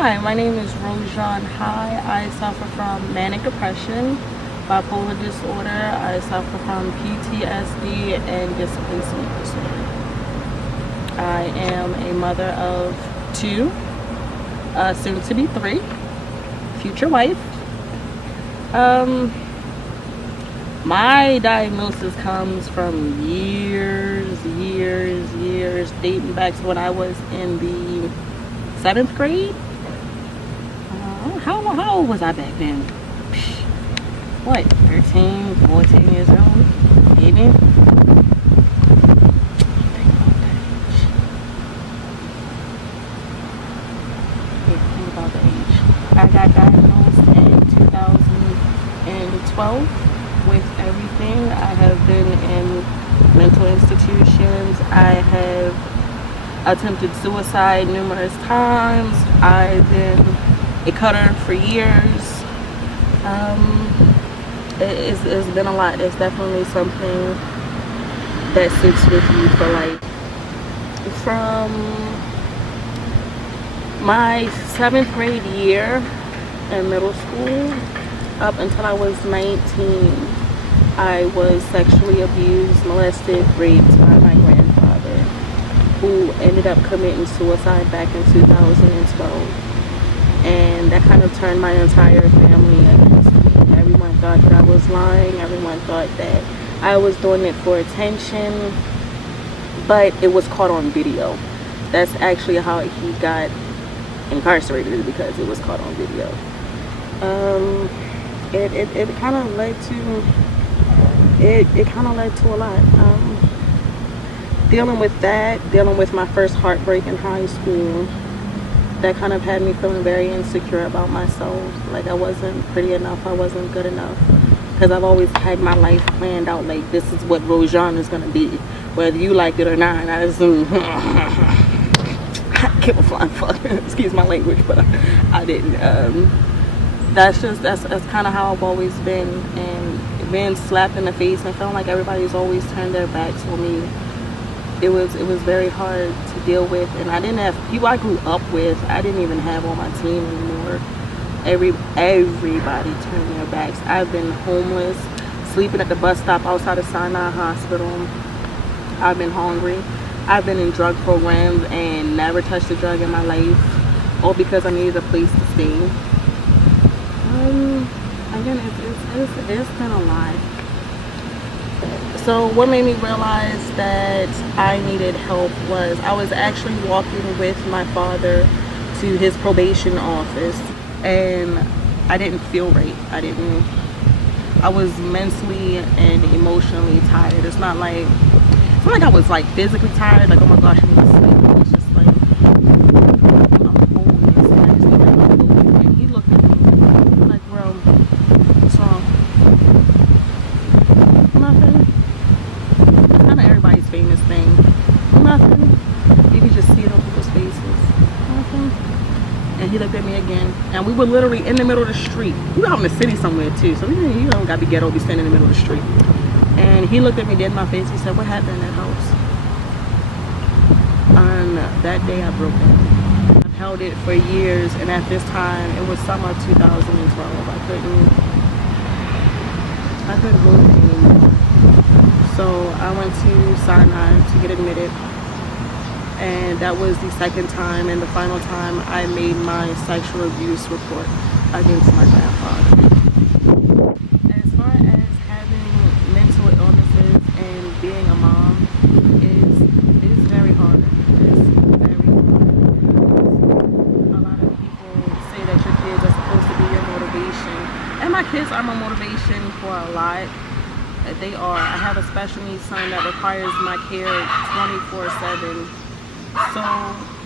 Hi, my name is Rhojon. Hi, I suffer from manic depression, bipolar disorder. I suffer from PTSD and displacement disorder. I am a mother of two, soon to be three, future wife. My diagnosis comes from years, dating back to when I was in the 7th grade. How old was I back then? What, 13, 14 years old? Maybe? Think about the age. I got diagnosed in 2012 with everything. I have been in mental institutions. I have attempted suicide numerous times. I've been a cutter for years. It's been a lot. It's definitely something that sits with you for life. From my 7th grade year in middle school up until I was 19, I was sexually abused, molested, raped by my grandfather, who ended up committing suicide back in 2012. And that kind of turned my entire family against me. Everyone thought that I was lying. Everyone thought that I was doing it for attention. But it was caught on video. That's actually how he got incarcerated, because it was caught on video. It kind of led to a lot. Dealing with that, dealing with my first heartbreak in high school, that kind of had me feeling very insecure about myself. Like I wasn't pretty enough, I wasn't good enough. Because I've always had my life planned out, like this is what Rhojon is going to be. Whether you like it or not. I just I give a flying fuck. Excuse my language, but I didn't. That's kind of how I've always been. And being slapped in the face and feeling like everybody's always turned their backs on me. It was very hard to deal with, and I didn't have people I grew up with. I didn't even have on my team anymore. Everybody turned their backs. I've been homeless, sleeping at the bus stop outside of Sinai Hospital. I've been hungry. I've been in drug programs and never touched a drug in my life, all because I needed a place to stay. Again, it's been a lot. So what made me realize that I needed help was I was actually walking with my father to his probation office, and I didn't feel right. I was mentally and emotionally tired. It's not like I was like physically tired, like oh my gosh I need to sleep. It's just like I'm homeless and I just need to unload. And he looked at me like, bro, what's wrong? Nothing. Kind of everybody's famous thing. Nothing. You can just see it on people's faces. Nothing. And he looked at me again, and we were literally in the middle of the street. We were out in the city somewhere too, so you don't gotta be ghetto, be standing in the middle of the street. And he looked at me dead in my face. He said, what happened in that house? On that day I broke down. I've held it for years, and at this time it was summer 2012. I couldn't move anymore. So I went to Sinai to get admitted, and that was the second time and the final time I made my sexual abuse report against my grandfather. As far as having mental illnesses and being a mom, is very hard. It's very hard. A lot of people say that your kids are supposed to be your motivation, and my kids are my motivation for a lot. They are. I have a special needs son that requires my care 24/7. So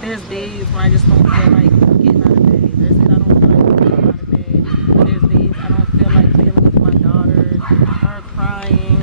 there's days when I just don't feel like getting out of bed. There's days I don't feel like getting out of bed. There's days I don't feel like dealing with my daughter, her crying.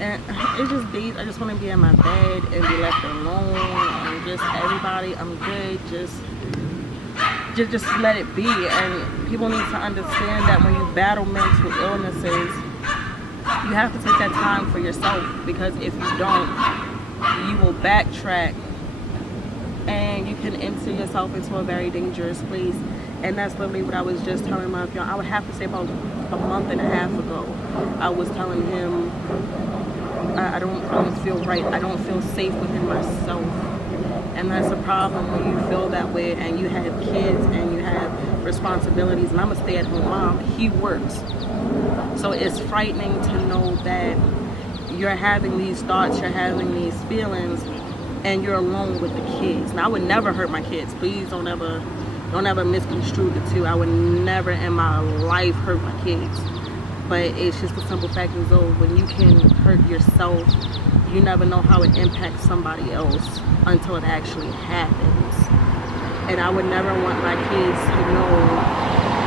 And it's just days I just want to be in my bed and be left alone. And just everybody, I'm good. Just let it be. And people need to understand that when you battle mental illnesses, you have to take that time for yourself, because if you don't, you will backtrack and and you can enter yourself into a very dangerous place. And that's literally what I was just telling my fiance. I would have to say about a month and a half ago, I was telling him, I don't feel right. I don't feel safe within myself. And that's a problem when you feel that way and you have kids and you have responsibilities. And I'm a stay-at-home mom. He works. So it's frightening to know that you're having these thoughts, you're having these feelings, and you're alone with the kids. Now, I would never hurt my kids. Please don't ever misconstrue the two. I would never in my life hurt my kids. But it's just the simple fact is, though, when you can hurt yourself, you never know how it impacts somebody else until it actually happens. And I would never want my kids to know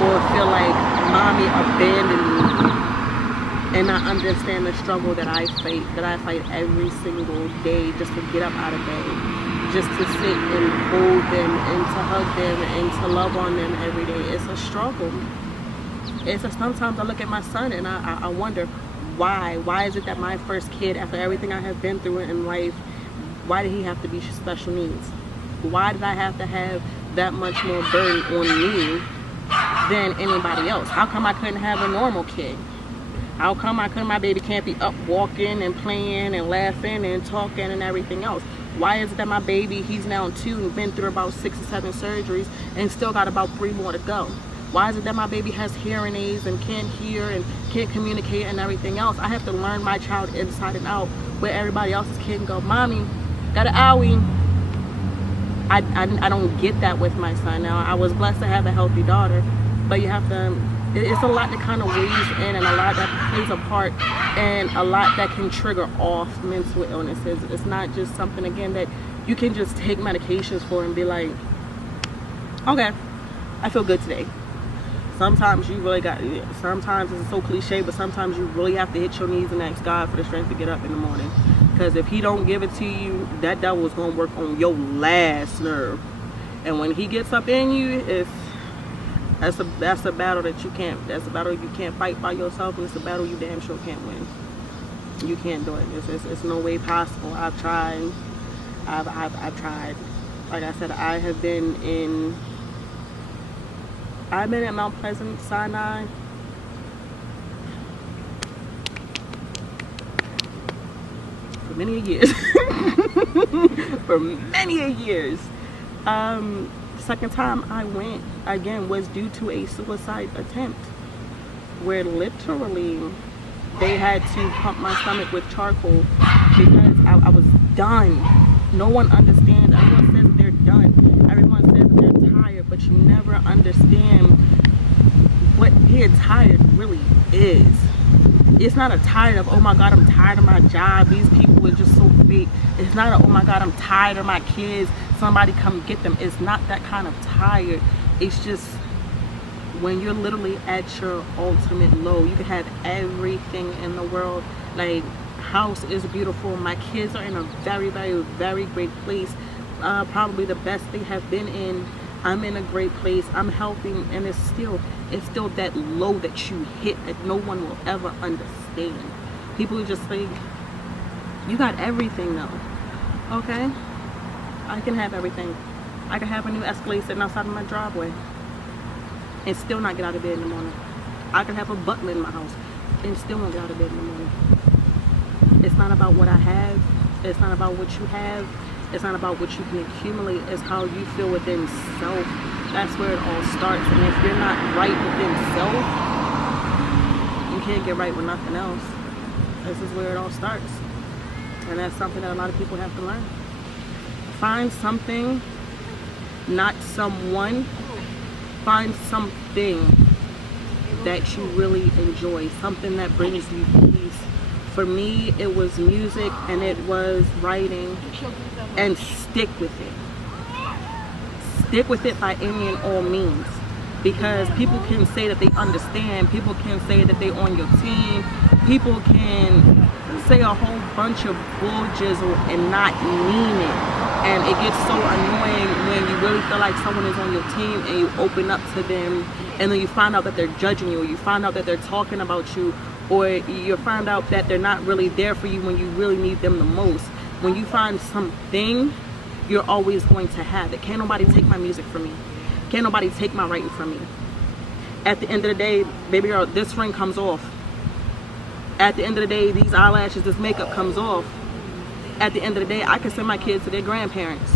or feel like mommy abandoned me and not understand the struggle that I fight every single day just to get up out of bed, just to sit and hold them and to hug them and to love on them every day. It's a struggle. Sometimes I look at my son and I wonder why is it that my first kid, after everything I have been through in life, why did he have to be special needs? Why did I have to have that much more burden on me than anybody else? How come I couldn't have a normal kid? How come my baby can't be up walking and playing and laughing and talking and everything else? Why is it that my baby, he's now 2 and been through about 6 or 7 surgeries and still got about 3 more to go? Why is it that my baby has hearing aids and can't hear and can't communicate and everything else? I have to learn my child inside and out, where everybody else's kid can go, mommy, got an owie. I don't get that with my son. Now, I was blessed to have a healthy daughter, but you have to, it's a lot that kind of weighs in and a lot that plays a part and a lot that can trigger off mental illnesses. It's not just something, again, that you can just take medications for and be like, okay, I feel good today. Sometimes you really got, sometimes it's so cliche, but sometimes you really have to hit your knees and ask God for the strength to get up in the morning. Because if he don't give it to you, that devil is going to work on your last nerve. And when he gets up in you, that's a battle that you can't fight by yourself, and it's a battle you damn sure can't win. You can't do it. It's no way possible. I've tried. I've tried. Like I said, I've been at Mount Pleasant, Sinai, for many years. For many years. Second time I went, again, was due to a suicide attempt, where literally they had to pump my stomach with charcoal because I was done. No one understands. Everyone says they're done. Everyone says they're tired, but you never understand what being tired really is. It's not a tired of, oh my God, I'm tired of my job. These people are just so fake. It's not a, oh my God, I'm tired of my kids. Somebody come get them. It's not that kind of tired. It's just when you're literally at your ultimate low. You can have everything in the world. Like, house is beautiful. My kids are in a very, very, very great place. Probably the best they have been in. I'm in a great place. I'm helping, and it's still that low that you hit that no one will ever understand. People just say, you got everything though. Okay, I can have everything. I can have a new Escalade sitting outside of my driveway and still not get out of bed in the morning. I can have a butler in my house and still not get out of bed in the morning. It's not about what I have. It's not about what you have. It's not about what you can accumulate. It's how you feel within self. That's where it all starts. And if you're not right within self, you can't get right with nothing else. This is where it all starts. And that's something that a lot of people have to learn. Find something, not someone. Find something that you really enjoy. Something that brings you peace. For me, it was music and it was writing. And stick with it. Stick with it by any and all means. Because people can say that they understand. People can say that they're on your team. People can say a whole bunch of bull jizzle and not mean it. And it gets so annoying when you really feel like someone is on your team and you open up to them and then you find out that they're judging you, or you find out that they're talking about you, or you find out that they're not really there for you when you really need them the most. When you find something you're always going to have it. Can't nobody take my music from me. Can't nobody take my writing from me. At the end of the day, baby girl, this ring comes off. At the end of the day, these eyelashes, this makeup comes off. At the end of the day, I can send my kids to their grandparents.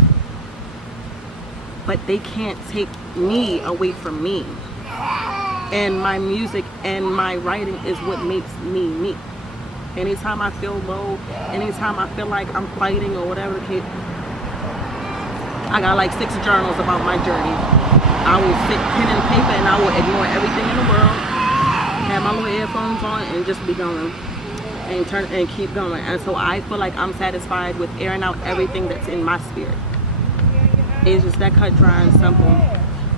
But they can't take me away from me. And my music and my writing is what makes me me. Anytime I feel low, anytime I feel like I'm fighting or whatever the case, I got like 6 journals about my journey. I will sit pen and paper and I will ignore everything in the world, have my little earphones on and just be going and turn and keep going. And so I feel like I'm satisfied with airing out everything that's in my spirit. It's just that cut, dry, and simple.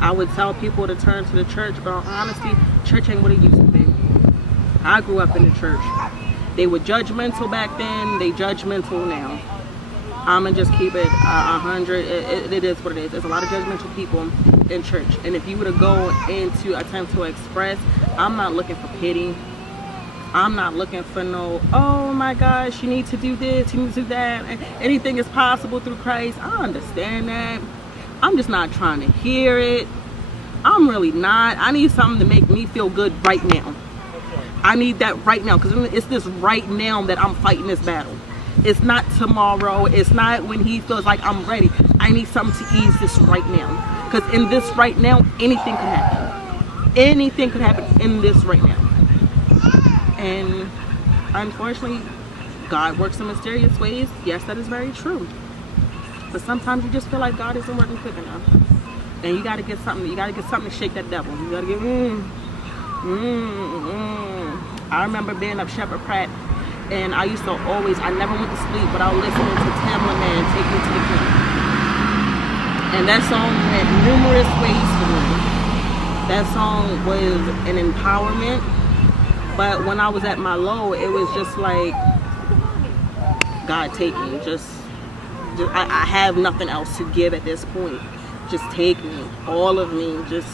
I would tell people to turn to the church, but honestly, church ain't what it used to be. I grew up in the church. They were judgmental back then, they judgmental now. I'm gonna just keep it 100. It is what it is. There's a lot of judgmental people in church. And if you were to go into attempt to express, I'm not looking for pity. I'm not looking for no, oh my gosh, you need to do this, you need to do that. Anything is possible through Christ. I understand that. I'm just not trying to hear it. I'm really not. I need something to make me feel good right now. I need that right now, because it's this right now that I'm fighting this battle. It's not tomorrow. It's not when he feels like I'm ready. I need something to ease this right now, because in this right now, anything could happen. Anything could happen in this right now. And unfortunately, God works in mysterious ways. Yes, that is very true. But sometimes you just feel like God isn't working quick enough. And you gotta get something. You gotta get something to shake that devil. You gotta get I remember being up Shepherd Pratt, and I used to always, I never went to sleep without listening to Tamla Man, Take Me to the King. And that song went numerous ways for me. That song was an empowerment, but when I was at my low, it was just like, God, take me. I have nothing else to give at this point. Just take me, all of me. Just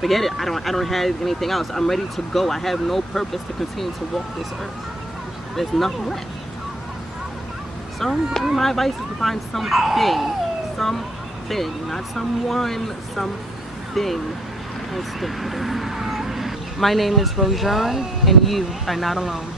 forget it. I don't have anything else. I'm ready to go. I have no purpose to continue to walk this earth. There's nothing left. So my advice is to find something, not someone, something, and stick with it. My name is Rhojon, and you are not alone.